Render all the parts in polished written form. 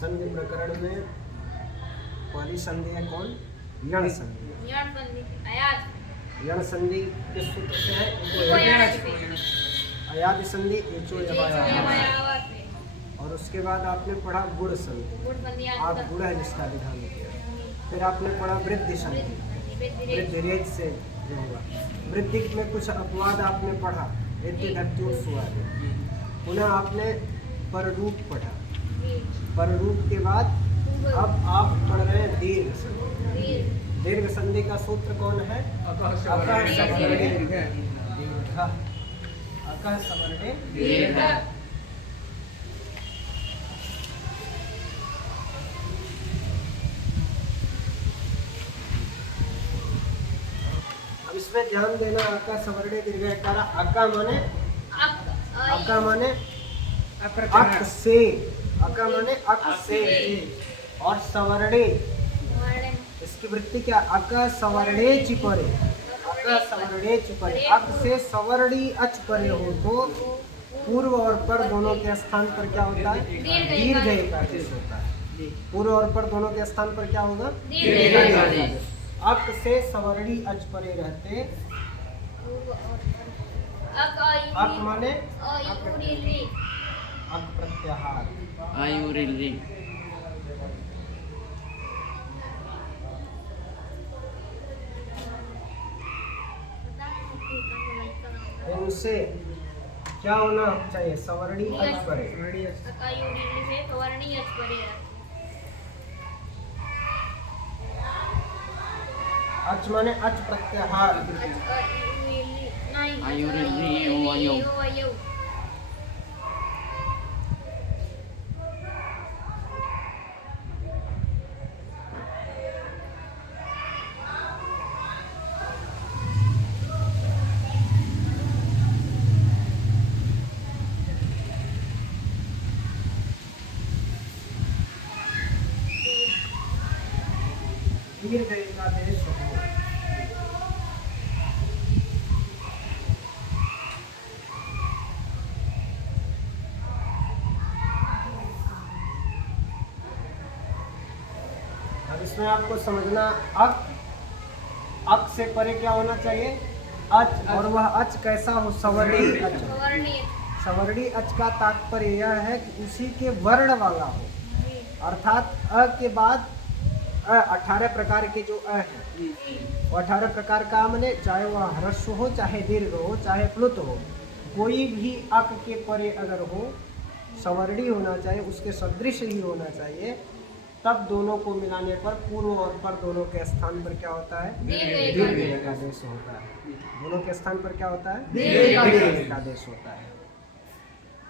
संधि प्रकरण में पहली संधि है कौन? यण संधि। यण संधि किस सूत्र से है? अयादि संधि एचो यवायावास। और उसके बाद आपने पढ़ा गुण संधि, आप गुण है जिसका विधान किया। फिर आपने पढ़ा वृद्धि संधि, वृद्धि रेत से जो हुआ। वृद्धि में कुछ अपवाद आपने पढ़ा, पुनः आपने पररूप पढ़ा। पररूप के बाद अब आप पढ़ रहे हैं दीर्घ संधि। दीर्घ संधि का सूत्र कौन है? अकः सवर्णे दीर्घः। अकः सवर्णे दीर्घः। अब इसमें ध्यान देना, अका सवर्णे दीर्घकार। अका माने अक से, अका माने अक से, और सवर्णे इसकी वृत्ति क्या? अक सवर्णे चिपरे, अक सवर्णे चिपरे। अक से सवर्णी अच परे हो तो पूर्व और पर दोनों के स्थान पर क्या होता है? दीर्घ एकादेश होता है। पूर्व और पर दोनों के स्थान पर क्या होगा? दीर्घ एकादेश। अक से सवर्णी अच परे रहते। अक माने अक प्रत्याहार। इनसे क्या होना चाहिए? सवर्णी अच परे। अच माने अच प्रत्याहार। दीर्घ एकादेश हो। अब इसमें आपको समझना, अक से परे क्या होना चाहिए? अच। और वह अच कैसा हो? सवर्णी अच। सवर्णी अच का तात्पर्य यह है कि उसी के वर्ण वाला हो, अर्थात अ के बाद 18 प्रकार के जो अ है, वो 18 प्रकार का माने चाहे वह ह्रस्व हो, चाहे दीर्घ हो, चाहे प्लुत हो, कोई भी अक के परे अगर हो, सवर्णी होना चाहिए, उसके सदृश ही होना चाहिए। तब दोनों को मिलाने पर पूर्व और पर दोनों के स्थान पर क्या होता है? दीर्घ एकादेश होता है। दोनों के स्थान पर क्या होता है? दीर्घ एकादेश होता है।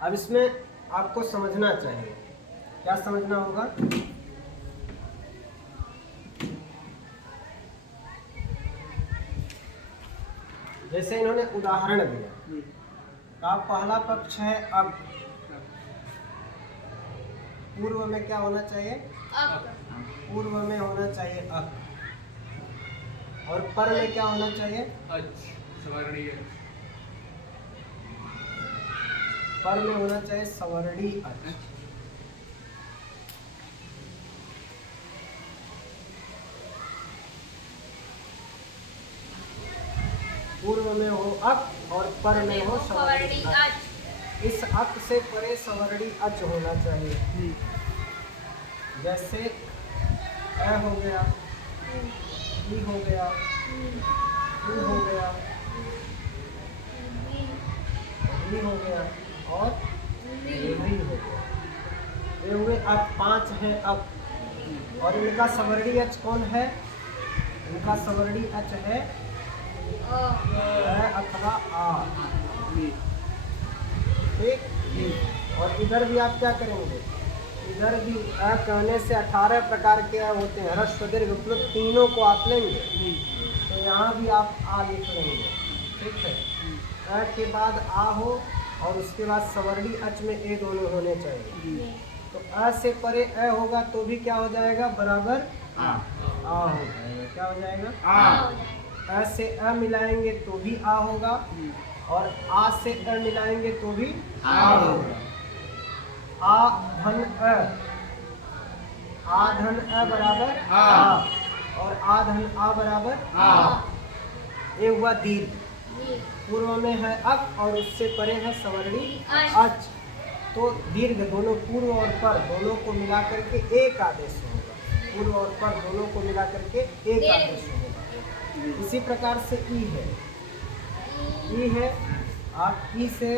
अब इसमें आपको समझना चाहिए, क्या समझना होगा? जैसे इन्होंने उदाहरण दिया, आप पहला पक्ष है अब, पूर्व में क्या होना चाहिए? पूर्व में होना चाहिए अक, और पर में क्या होना चाहिए? पर में होना चाहिए सवर्णी अच। पूर्व में हो अक और पर में हो सवर्णी अच। इस अक से परे सवर्णी अच होना चाहिए। जैसे अ हो गया, ई हो गया, उ हो गया, री हो गया, और री हो गया। ये हुए अब 5 है अब। और इनका सवर्णी अच कौन है? इनका सवर्णी अच है अथवा आ। ठीक। और इधर भी आप क्या करेंगे? इधर भी अ कहने से 18 प्रकार के होते हैं, ह्रस्व दीर्घ प्लुत तीनों को आप लेंगे, तो यहाँ भी आप आ लिख लेंगे। ठीक है। अ के बाद आ हो, और उसके बाद सवर्णी अच में ए दोनों होने चाहिए। तो अ से परे अ होगा तो भी क्या हो जाएगा? बराबर आ हो जाएगा। क्या हो जाएगा? आ। अ से अ मिलाएंगे तो भी आ होगा, और आ से अ मिलाएंगे तो भी आ होगा। आ धन अ, आ धन अ बराबर आ। और आ धन आ बराबर आ। ये हुआ दीर्घ। पूर्व में है अक और उससे परे है सवर्णी अच। तो दीर्घ दोनों पूर्व और पर दोनों को मिला करके एक आदेश होगा। पूर्व और पर दोनों को मिला करके एक आदेश होगा। इसी प्रकार से ई है। ई है, आप ई से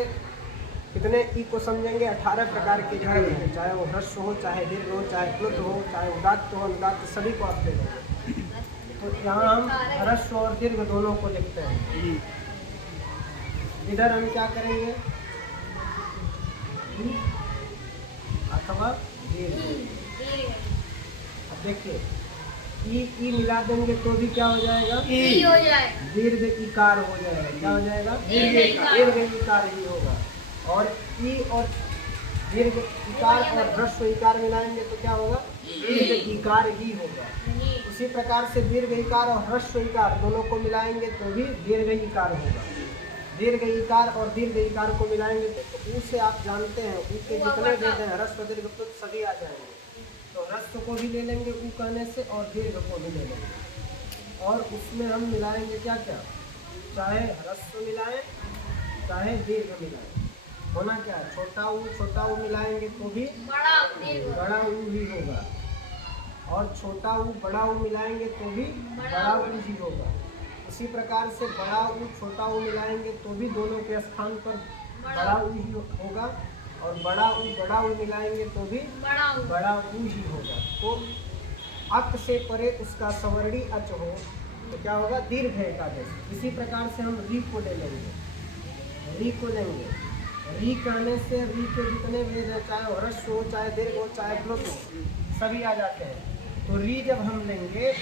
कितने ई को समझेंगे? 18 प्रकार के धर्म हैं, चाहे वो ह्रस्व हो, चाहे दीर्घ हो, चाहे प्लुत हो, चाहे उदात्त हो, अनुदात्त, सभी को आप ले लेंगे। तो यहाँ हम ह्रस्व और दीर्घ दोनों को लिखते हैं। इधर हम क्या करेंगे? ई अथवा दीर्घ। अब देखिए, ई मिला देंगे तो भी क्या हो जाएगा? ई हो जाएगा। दीर्घ इकार हो जाएगा। क्या हो जाएगा? दीर्घ इकार ही होगा। और ई और दीर्घ इकार और ह्रस्व इकार मिलाएंगे तो क्या होगा? दीर्घ इकार ही होगा। उसी प्रकार से दीर्घ इकार और ह्रस्व इकार दोनों को मिलाएंगे तो भी दीर्घ इकार होगा। दीर्घ इकार और दीर्घ इकार को मिलाएंगे तो ऊ से आप जानते हैं, ऊ के जितने वेद हैं ह्रस्व दीर्घ प्लुत सभी आ जाएंगे। तो ह्रस्व को भी ले लेंगे ऊ कहने से और दीर्घ को भी ले लेंगे। और उसमें हम मिलाएंगे क्या क्या? चाहे ह्रस्व मिलाएं चाहे दीर्घ मिलाएं, होना क्या है? छोटा ऊ मिलाएंगे तो भी बड़ा ऊ ही होगा। और छोटा ऊ बड़ा ऊ मिलाएंगे तो भी बड़ा ऊ ही होगा। उसी प्रकार से बड़ा ऊ छोटा ऊ मिलाएंगे तो भी दोनों के स्थान पर बड़ा ऊ ही होगा। और बड़ा ऊ मिलाएंगे तो भी बड़ा ऊ ही होगा। तो अक से परे उसका सवर्णी अच हो तो क्या होगा? दीर्घ एकादेश। इसी प्रकार से हम री को ले लेंगे। री को लेंगे, री कहने से री के जितने वेद हैं, चाहे ह्रस्व हो, चाहे दीर्घ हो, चाहे प्लुत हो, सभी आ जाते हैं। तो री जब हम लेंगे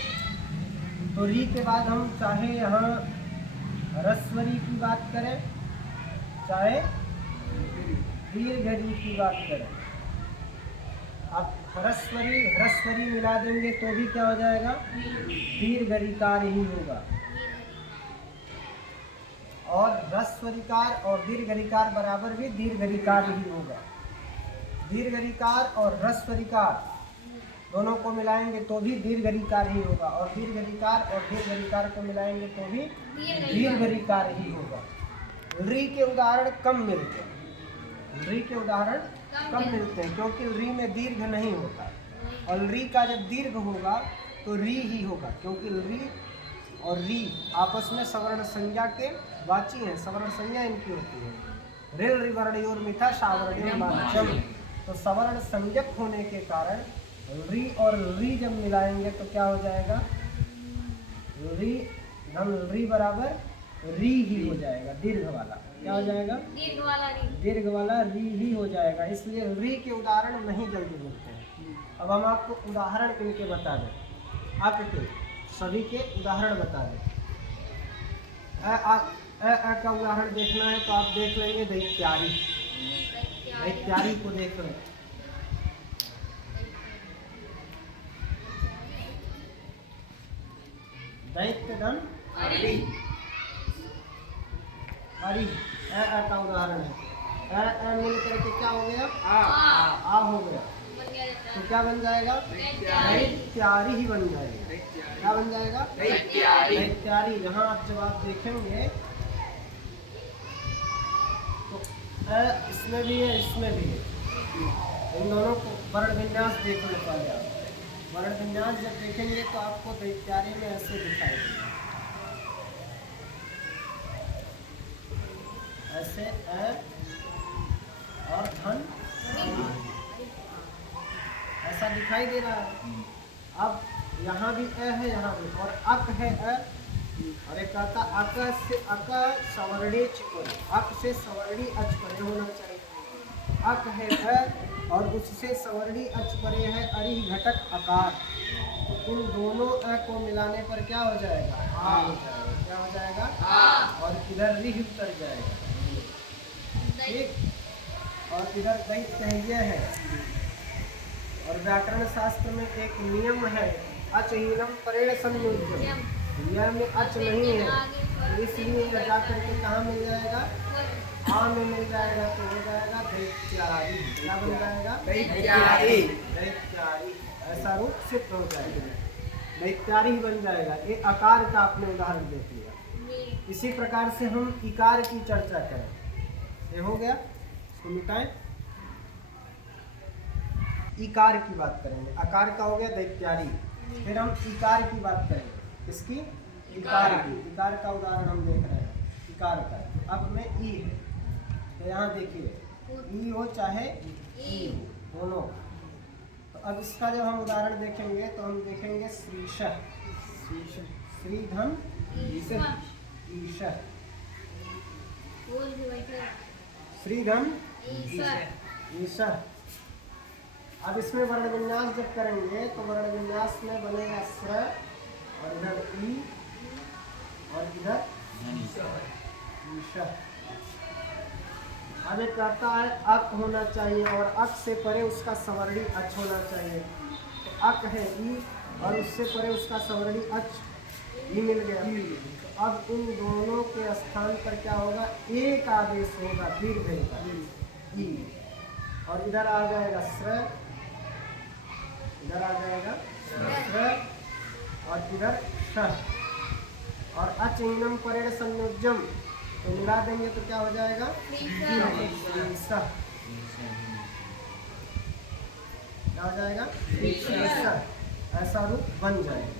तो री के बाद हम चाहे यहाँ ह्रस्वरी की बात करें, चाहे दीर्घ री की बात करें। अब ह्रस्वरी मिला देंगे तो भी क्या हो जाएगा? दीर्घ रीकार ही होगा। और ह्रस्वरिकार और दीर्घ रीकार बराबर भी दीर्घ रीकार ही होगा। दीर्घ रीकार और ह्रस्वरिकार दोनों को मिलाएंगे तो भी दीर्घ रीकार ही होगा। और दीर्घ रीकार और दीर्घ रीकार को मिलाएंगे तो भी दीर्घ रीकार ही होगा। री के उदाहरण कम मिलते हैं। री के उदाहरण कम मिलते हैं क्योंकि री में दीर्घ नहीं होता। और री का जब दीर्घ होगा तो री ही होगा, क्योंकि री और री आपस में सवर्ण संज्ञा के वाची हैं, सवर्ण संज्ञा इनकी होती है। रिल रिवर्णयोर मिथा सावर्णयोर वाच्यम। तो सवर्ण संज्ञक होने के कारण री और री जब मिलाएंगे तो क्या हो जाएगा? री धन री बराबर री ही हो जाएगा। दीर्घ वाला क्या हो जाएगा? दीर्घ वाला री ही हो जाएगा। इसलिए री के उदाहरण नहीं जल्दी मिलते हैं। अब हम आपको उदाहरण इनके बता दें, आपके सभी के उदाहरण बता दें। अ का उदाहरण देखना है तो आप देख लेंगे दैत्यारी। दैत्यारी को देख लें। दैत्य धन हरि अ का उदाहरण है। अ मिल करके क्या हो गया? आ हो गया। तो क्या बन जाएगा? दैत्यारी ही बन जाएगा। क्या बन जाएगा? दैत्यारी। यहाँ आप जब आप देखेंगे तो इसमें भी है, इसमें भी है। इन दोनों को वर्ण विन्यास देखने पड़ जाए। वर्ण विन्यास जब देखेंगे तो आपको दैत्यारी में ऐसे दिखाई देगा, ऐसे अ और धन ऐसा दिखाई दे रहा है। अब यहाँ भी अ है, यहाँ भी, और अक है अ, और एक कहता अक से अक सवर्णी चिपरे, अक से सवर्णी अच परे होना चाहिए। अक है अ और उससे सवर्णी अच परे है अरि घटक अकार। तो इन दोनों अ को मिलाने पर क्या हो जाएगा? आ हो जाएगा। क्या हो जाएगा? और इधर रिह उतर जाएगा। ठीक। और इधर दैत्य है। और व्याकरण शास्त्र में एक नियम है, अचहीनम परेण संयोज्यम। यह में अच नहीं है, तो इसलिए यह जाकर के कहाँ मिल जाएगा? आ में मिल जाएगा। तो हो जाएगा दैत्यारी। क्या बन जाएगा? दैत्यारी। दैत्यारी। ऐसा रूप सिद्ध हो जाएगा, दैत्यारी ही बन जाएगा। ये आकार का आपने उदाहरण देख लिया। इसी प्रकार से हम इकार की चर्चा करें। ये हो गया, इसको मिटाएं। इकार की बात करेंगे, आकार का हो गया दैत्यारी। फिर हम इकार की बात करेंगे, किसकी? इकार की। इकार का उदाहरण हम देख रहे हैं, इकार का। अब में ई है, तो यहाँ देखिए ई हो चाहे ई हो, दोनों। तो अब इसका जब हम उदाहरण देखेंगे तो हम देखेंगे श्रीशः, श्रीधम ईशः, श्रीधम ईशः। अब इसमें वर्ण विन्यास जब करेंगे तो वर्ण विन्यास में बनेगा स्र और इधर ई और इधर ईशः। अब ये कहता है अक होना चाहिए और अक से परे उसका सवर्णी अच होना चाहिए। तो अक है ई और उससे परे उसका सवर्णी अच ई मिल गया। तो अब इन दोनों के स्थान पर क्या होगा? एक आदेश होगा दीर्घ का, ई, और इधर आ जाएगा स्र, इधर आ जाएगा स्र और इधर श। और अचिन्नम परेण संयोज्यम, तो मिला देंगे तो क्या हो जाएगा? श्रीशः। क्या हो जाएगा? श्रीशः। ऐसा रूप बन जाएगा।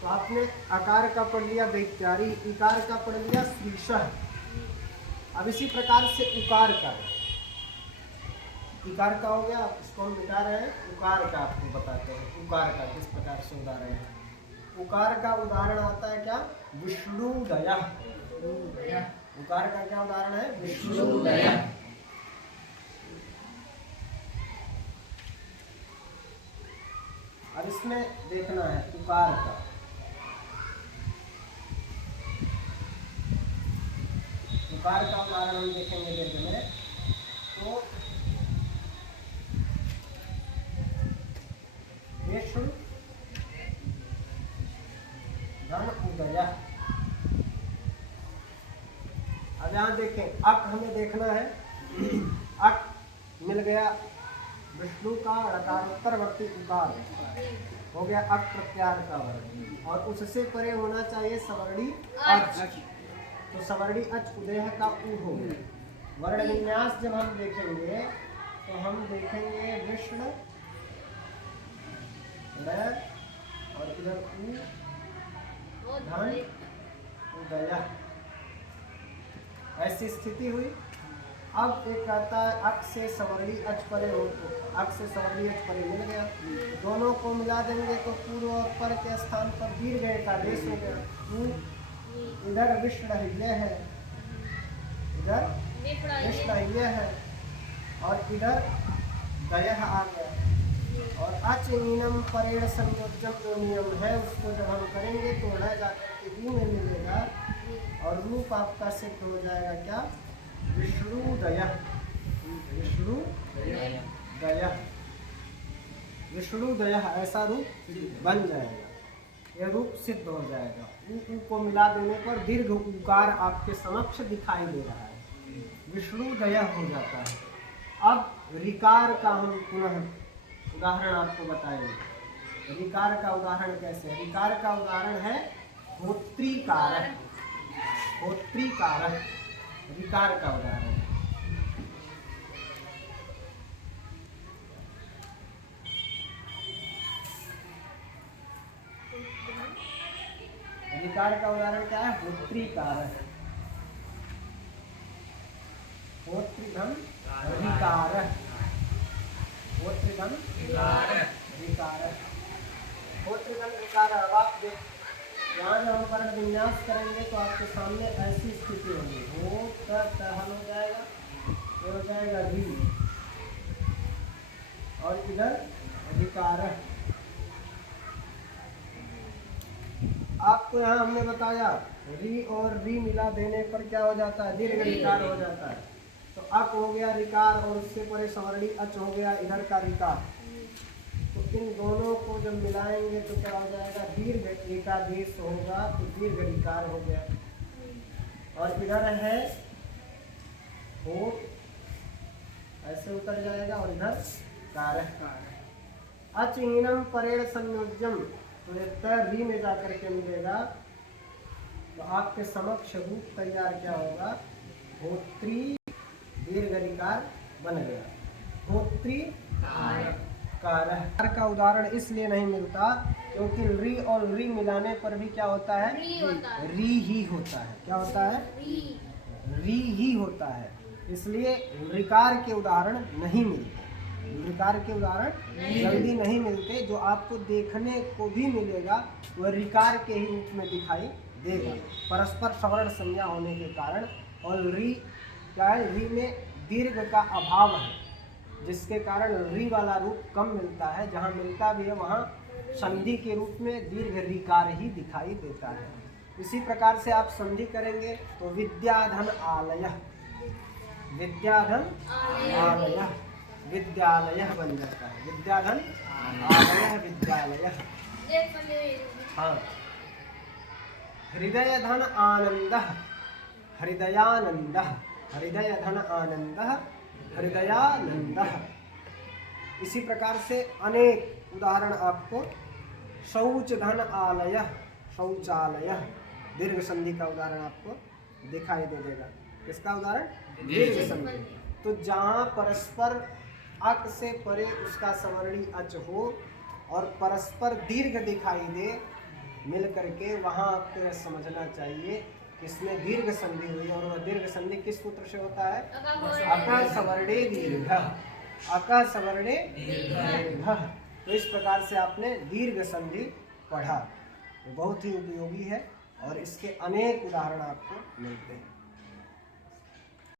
तो आपने आकार का पढ़ लिया दैत्यारी, इकार का पढ़ लिया श्रीशः। अब इसी प्रकार से उकार का, इकार का हो गया, इसको हम मिटा रहे हैं। उकार का आपको बताते हैं, उकार का किस प्रकार से उदाहरण है। उकार का उदाहरण आता है क्या? विष्णुदयः। उकार का क्या उदाहरण है? विष्णुदयः। अब इसमें देखना है उकार का, उकार का उदाहरण हम देखेंगे दीर्घ में। तो विष्णु धन उदयः। अब यहाँ देखें, अक हमें देखना है। अक मिल गया विष्णु का ऋकारोत्तरवर्ती उकार, हो गया अक प्रत्याहार का वर्ण, और उससे परे होना चाहिए सवर्णी अच। तो सवर्णी अच उदय का उ हो गया। वर्ण विन्यास जब हम देखेंगे तो हम देखेंगे विष्णु और इधर उ धन उदयः, ऐसी स्थिति हुई। अब एक कहता है अक से सवर्णी अच परे हो, तो अक से सवर्णी अच परे मिल गया। दोनों को मिला देंगे तो पूर्व और पर के स्थान पर दीर्घ का देश हो गया। इधर विष्णु है, इधर विष्णु है, और इधर दयः आ गया। और अचिन्नम परेण संयोज्यम जो नियम है उसको जब हम करेंगे तो रह जाकर के ई में मिलेगा और रूप आपका सिद्ध हो जाएगा क्या? विष्णुदयः। विष्णुदयः, विष्णुदयः ऐसा रूप बन जाएगा। यह रूप सिद्ध हो जाएगा। उ को मिला देने पर दीर्घ उकार आपके समक्ष दिखाई दे रहा है, विष्णुदयः हो जाता है। अब ऋकार का हम पुनः उदाहरण आपको बताएंगे। ऋकार का उदाहरण कैसे है? ऋकार का उदाहरण है होत्रीकारः। होत्रीकारः ऋकार का उदाहरण। ऋकार का उदाहरण क्या है? होत्रीकारः। होत्रीधम ऋकारः, होत्रीधम ऋकारः, होत्रीधम ऋकारः। अब आप देख, यहाँ जब हम वर्ण विन्यास करेंगे तो आपके सामने ऐसी स्थिति होगी। हो हल हो जाएगा, ये हो जाएगा री, और इधर ऋकारः। आपको यहाँ हमने बताया री और री मिला देने पर क्या हो जाता है? दीर्घ ऋकार हो जाता है। तो अक हो गया ऋकार और उससे परे सवर्णी अच हो गया इधर का ऋकार। तो इन दोनों को जब मिलाएंगे तो क्या हो जाएगा? दीर्घ एकादेश होगा, तो दीर्घ ऋकार हो गया। और इधर है होठ, ऐसे उतर जाएगा, और इधर कारः। अचहीनम परेण संयोज्यम, तो ये त री में जाकर के मिलेगा, तो आपके समक्ष रूप तैयार क्या होगा, होत्री दीर्घ ऋकार बन गया, होत्री कार का उदाहरण इसलिए नहीं मिलता क्योंकि री और री मिलाने पर भी क्या होता है, री ही होता है। क्या होता है, री ही होता है। इसलिए ऋकार के उदाहरण नहीं मिलते, ऋकार के उदाहरण जल्दी नहीं मिलते। जो आपको देखने को भी मिलेगा वह ऋकार के ही रूप में दिखाई देगा, परस्पर सवर्ण संज्ञा होने के कारण। और री क्या है, री में दीर्घ का अभाव है, जिसके कारण री वाला रूप कम मिलता है। जहाँ मिलता भी है वहाँ संधि के रूप में दीर्घ ऋकार ही दिखाई देता है। इसी प्रकार से आप संधि करेंगे तो विद्याधन आलय, विद्याधन आलय, विद्यालय बन जाता है, विद्याधन आलय, विद्यालय। हाँ, हृदय धन आनंद, हृदयानंद, हृदय धन आनंद, हृदयानंद। इसी प्रकार से अनेक उदाहरण आपको, शौच धन आलय, शौचालय, दीर्घ संधि का उदाहरण आपको दिखाई दे देगा। किसका उदाहरण, दीर्घ संधि। तो जहाँ परस्पर अक से परे उसका सवर्णी अच हो और परस्पर दीर्घ दिखाई दे मिल करके, वहाँ आपको यह समझना चाहिए किसमें दीर्घ संधि हुई, और वह दीर्घ संधि किस सूत्र से होता है, अक सवर्णे दीर्घ, अक सवर्णे दीर्घ। तो इस प्रकार से आपने दीर्घ संधि पढ़ा, बहुत ही उपयोगी है और इसके अनेक उदाहरण आपको मिलते हैं।